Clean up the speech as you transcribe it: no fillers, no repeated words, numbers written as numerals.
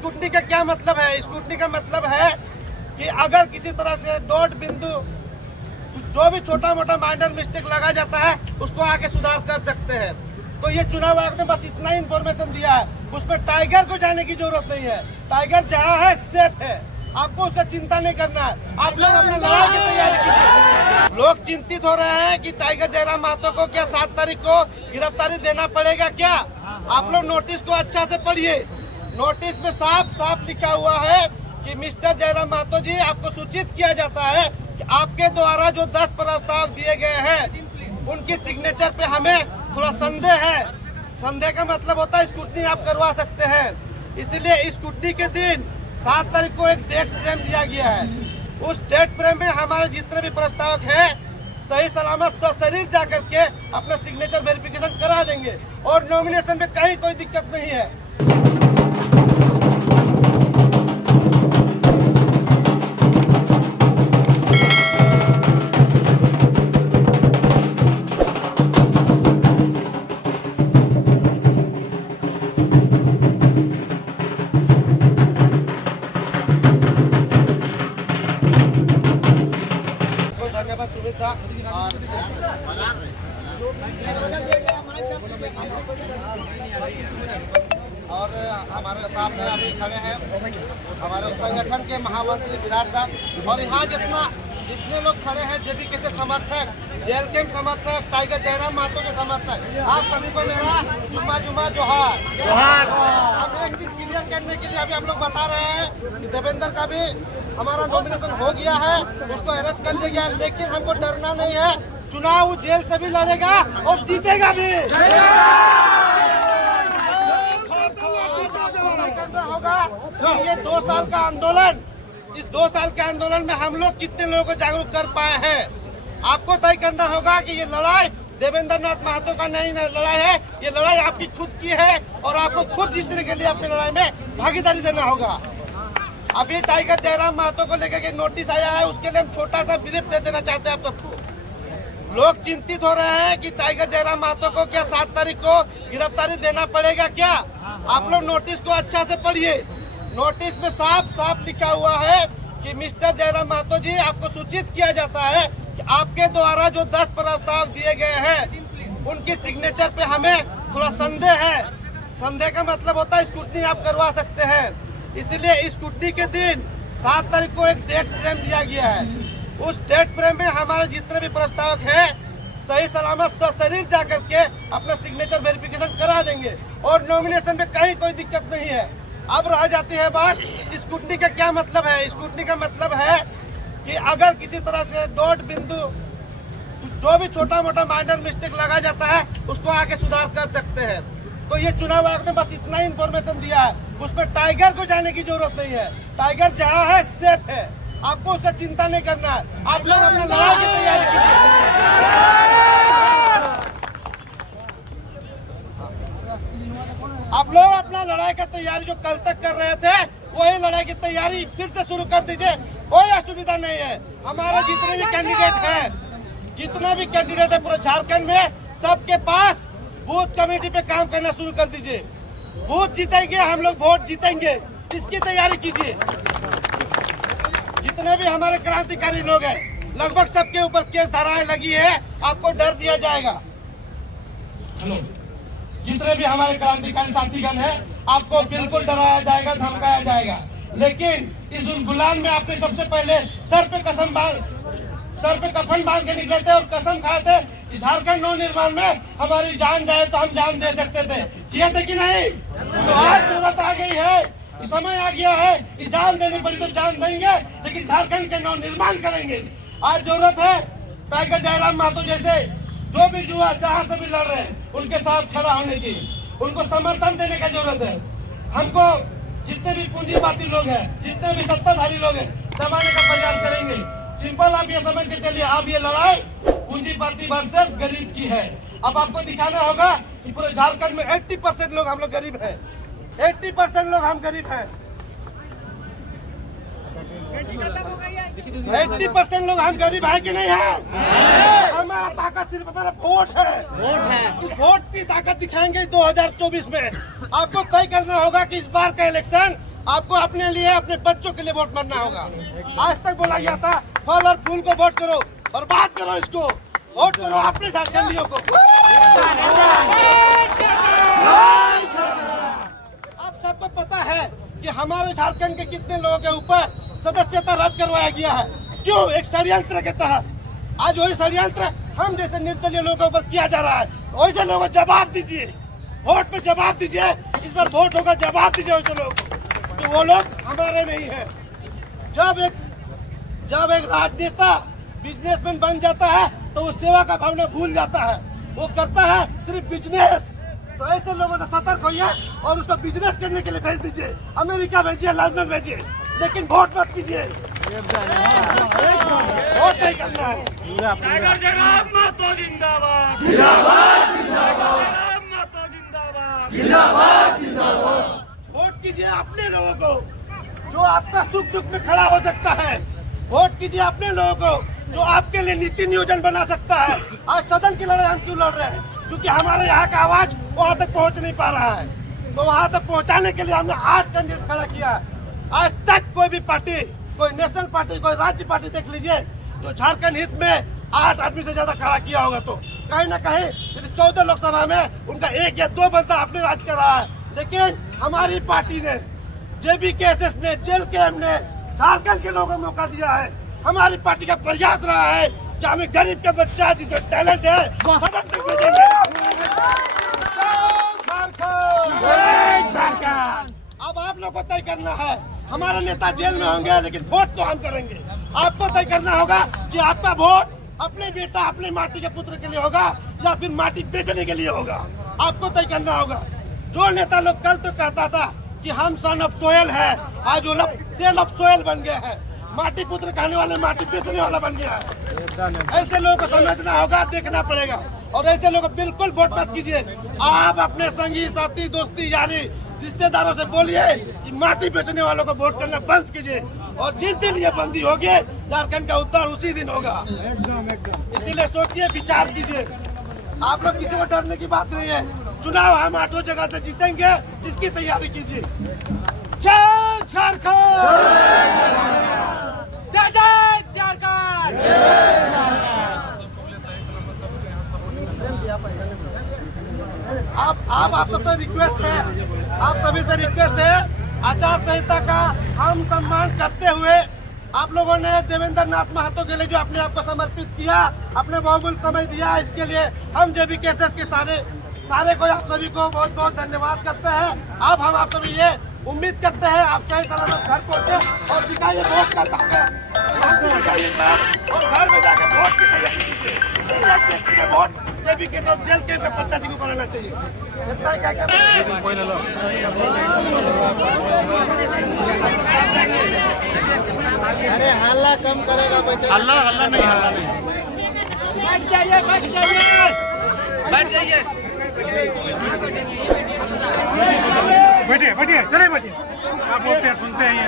Scrutiny का क्या मतलब है? स्कूटनी का मतलब है कि अगर किसी तरह से डॉट बिंदु जो भी छोटा मोटा माइनर मिस्टेक लगा जाता है उसको आके सुधार कर सकते हैं। तो ये चुनाव आयोग ने बस इतना ही इन्फॉर्मेशन दिया है, उसमें टाइगर को जाने की जरूरत नहीं है। टाइगर जहाँ है सेफ है, आपको उसका चिंता नहीं करना है। आप लोग अपना लड़ाई की तैयारी कीजिए। लोग चिंतित हो रहे हैं कि टाइगर जयराम महतो को क्या 7 तारीख को गिरफ्तारी देना पड़ेगा क्या? आप लोग नोटिस को अच्छा से पढ़िए। नोटिस में साफ साफ लिखा हुआ है कि मिस्टर जयराम महतो जी, आपको सूचित किया जाता है कि आपके द्वारा जो 10 प्रस्ताव दिए गए हैं उनकी सिग्नेचर पे हमें थोड़ा संदेह है। संदेह का मतलब होता है स्क्रूटनी आप करवा सकते हैं। इसलिए स्क्रूटनी के दिन 7 तारीख को एक डेट फ्रेम दिया गया है। उस डेट फ्रेम में हमारे जितने भी प्रस्तावक हैं सही सलामत स्वशरीर जाकर के अपना सिग्नेचर वेरिफिकेशन करा देंगे और नॉमिनेशन में कहीं कोई दिक्कत नहीं है। धन्यवाद सुमिता। और हमारे सामने अभी खड़े हैं हमारे संगठन के महामंत्री विराट दा, और यहाँ जितने लोग खड़े हैं जेबीके से समर्थक, जेएलके समर्थक, टाइगर जयराम महतो के समर्थक, आप सभी को मेरा जुम्मा जुम्मा जोहार। हम एक चीज क्लियर करने के लिए अभी हम लोग बता रहे हैं कि देवेंद्र का भी हमारा नॉमिनेशन हो गया है, उसको अरेस्ट कर लिया गया, लेकिन हमको डरना नहीं है। चुनाव जैल से भी लड़ेगा और जीतेगा भी। करना होगा कि ये 2 साल का आंदोलन, इस 2 साल के आंदोलन में हम लोग कितने लोगों को जागरूक कर पाए हैं। आपको तय करना होगा कि ये लड़ाई देवेंद्र नाथ महतो का नहीं लड़ाई है, ये लड़ाई आपकी खुद की है और आपको खुद जीतने के लिए अपनी लड़ाई में भागीदारी देना होगा। अभी टाइगर जयराम महतो को लेकर के नोटिस आया है, उसके लिए हम छोटा सा ब्रीफ दे देना चाहते हैं आप सबको। लोग चिंतित हो रहे हैं कि टाइगर जयराम महतो को क्या 7 तारीख को गिरफ्तारी देना पड़ेगा क्या? आप लोग नोटिस को अच्छा से पढ़िए। नोटिस में साफ साफ लिखा हुआ है कि मिस्टर जयराम महतो जी, आपको सूचित किया जाता है कि आपके द्वारा जो 10 प्रस्ताव दिए गए हैं उनकी सिग्नेचर पे हमें थोड़ा संदेह है। संदेह का मतलब होता है स्क्रूटनी आप करवा सकते हैं। इसलिए स्क्रूटनी के दिन 7 तारीख को एक डेट फ्रेम दिया गया है। उस डेट फ्रेम में हमारे जितने भी प्रस्तावक हैं सही सलामत स्वशरीर जाकर के अपना सिग्नेचर वेरिफिकेशन करा देंगे और नॉमिनेशन में कहीं कोई दिक्कत नहीं है। अब रह जाती है बात स्क्रूटनी का क्या मतलब है? स्क्रूटनी का मतलब है कि अगर किसी तरह से डॉट बिंदु जो भी छोटा मोटा माइनर मिस्टेक लगा जाता है उसको आके सुधार कर सकते हैं। तो ये चुनाव आयोग ने बस इतना ही इन्फॉर्मेशन दिया है, उसमें टाइगर को जाने की जरूरत नहीं है। टाइगर जहाँ है सेफ है, आपको उसका चिंता नहीं करना है। आप लोग अपना लड़ाई की तैयारी कीजिए। आप लोग अपना लड़ाई का तैयारी जो कल तक कर रहे थे वही लड़ाई की तैयारी फिर से शुरू कर दीजिए, कोई असुविधा नहीं है। हमारे जितने भी कैंडिडेट है पूरे झारखंड में, सबके पास बूथ कमेटी पे काम करना शुरू कर दीजिए। बूथ जीतेंगे हम लोग, वोट जीतेंगे, इसकी तैयारी कीजिए। जितने भी हमारे क्रांतिकारी लोग हैं लगभग सबके ऊपर केस धाराएं लगी है, आपको डर दिया जाएगा। जितने भी हमारे क्रांतिकारी साथीगण हैं आपको बिल्कुल डराया जाएगा, धमकाया जाएगा। लेकिन इस गुलाम में आपने सबसे पहले सर पे कफन बांध के निकले थे और कसम खाए थे कि झारखंड नव निर्माण में हमारी जान जाए तो हम जान दे सकते थे। किए थे कि नहीं? तो आज जरूरत आ गई है, समय आ गया है कि जान देनी पड़ी तो जान देंगे, लेकिन झारखंड के नव निर्माण करेंगे। आज जरूरत है टाइगर जयराम महतो जैसे जो भी युवा जहाँ से भी लड़ रहे हैं उनके साथ खड़ा होने की, उनको समर्थन देने का जरूरत है। हमको जितने भी पूंजीवादी लोग हैं, जितने भी सत्ताधारी लोग हैं, दबाने का प्रयास करेंगे। सिंपल आप ये समझ के चलिए, आप ये लड़ाई पूंजीवादी वर्सेस गरीब की है। अब आपको दिखाना होगा कि पूरे झारखंड में 80% लोग हम लोग गरीब है, 80% लोग हम गरीब हैं, 80% लोग हम गरीब है कि नहीं है? हमारा ताकत सिर्फ हमारा वोट है। इस वोट की ताकत दिखाएंगे 2024 में। आपको तय करना होगा कि इस बार का इलेक्शन आपको अपने लिए, अपने बच्चों के लिए वोट मारना होगा। आज तक बोला गया था फल और फूल को वोट करो, और बात करो इसको, वोट करो अपने झारखंडियों को। आप सबको पता है कि हमारे झारखंड के कितने लोगों के ऊपर सदस्यता रद्द करवाया गया है। क्यों? एक षड्यंत्र के तहत। आज वही षड्यंत्र हम जैसे निर्दलीय लोगों पर किया जा रहा है। वैसे लोगों को जवाब दीजिए, वोट पे जवाब दीजिए। इस बार वोट होगा, जवाब दीजिए वैसे लोगों को कि वो लोग हमारे नहीं है। जब एक राजनेता बिजनेसमैन बन जाता है तो वो सेवा का भावना भूल जाता है, वो करता है सिर्फ बिजनेस। तो ऐसे लोगों से सतर्क होइए और उसको बिजनेस करने के लिए भेज दीजिए, अमेरिका भेजिए, लंदन भेजिए, लेकिन वोट मत कीजिए। वोट नहीं करना है। टाइगर जनाब मातो जिंदाबाद, मातो जिंदाबाद। वोट कीजिए अपने लोगों को जो आपका सुख दुख में खड़ा हो सकता है। वोट कीजिए अपने लोगों को जो आपके लिए नीति नियोजन बना सकता है। आज सदन की लड़ाई हम क्यों लड़ रहे हैं? क्योंकि हमारे यहाँ का आवाज वहाँ तक पहुँच नहीं पा रहा है। तो वहाँ तक पहुँचाने के लिए हमने 8 कैंडिडेट खड़ा किया है। आज तक कोई भी पार्टी, कोई नेशनल पार्टी, कोई राज्य पार्टी देख लीजिए तो झारखंड हित में 8 आदमी से ज्यादा खड़ा किया होगा। तो कहीं ना कहीं 14 लोकसभा में उनका 1 या 2 बंदा अपने राज्य कर रहा है। लेकिन हमारी पार्टी ने, JBKSS ने, जेल कैम्प ने झारखंड के लोगों को मौका दिया है। हमारी पार्टी का प्रयास रहा है कि हमें गरीब के बच्चा जिसमें टैलेंट है सदन तक भेजेंगे। अब आप लोग को तय करना है। हमारे नेता जेल में होंगे लेकिन वोट तो हम करेंगे। आपको तय करना होगा कि आपका वोट अपने बेटा, अपने माटी के पुत्र के लिए होगा या फिर माटी बेचने के लिए होगा। आपको तय करना होगा। जो नेता लोग कल तो कहता था कि हम सन ऑफ सोयल है, आज वो लोग सेल ऑफ सोयल बन गए हैं। माटी पुत्र कहने वाले माटी बेचने वाला बन गया है। ऐसे लोगों को समझना होगा, देखना पड़ेगा। और ऐसे लोग बिल्कुल वोट मत कीजिए। आप अपने संगी साथी, दोस्ती यारी, रिश्तेदारों से बोलिए कि माटी बेचने वालों को वोट करना बंद कीजिए। और जिस दिन ये बंदी होगी झारखंड का उद्धार उसी दिन होगा। इसीलिए सोचिए, विचार कीजिए। आप लोग किसी को डरने की बात नहीं है। चुनाव हम 8 जगह से जीतेंगे, इसकी तैयारी कीजिए। जय झारखंड, जय जय झारखंड। आप सबसे रिक्वेस्ट है, आप सभी से रिक्वेस्ट है, आचार संहिता का हम सम्मान करते हुए आप लोगों ने देवेंद्र नाथ महतो के लिए जो अपने आप को समर्पित किया, अपने बहुमूल्य समय दिया, इसके लिए हम JBKSS के सारे को, आप सभी को बहुत बहुत धन्यवाद करते हैं। अब हम आप सभी ये उम्मीद करते हैं आप सही सलामत घर पहुँचे और दिखाइए वोट का ताकत और घर में जाकर वोट की तैयारी कीजिए। वोट JBKSS जेल के प्रत्याशी को बनाना चाहिए। इतना क्या अरे हल्ला कम करेगा बेटा। हल्ला नहीं, बैठ जाइए, बैठिए, चले बैठिए। आप बोलते हैं सुनते हैं ये।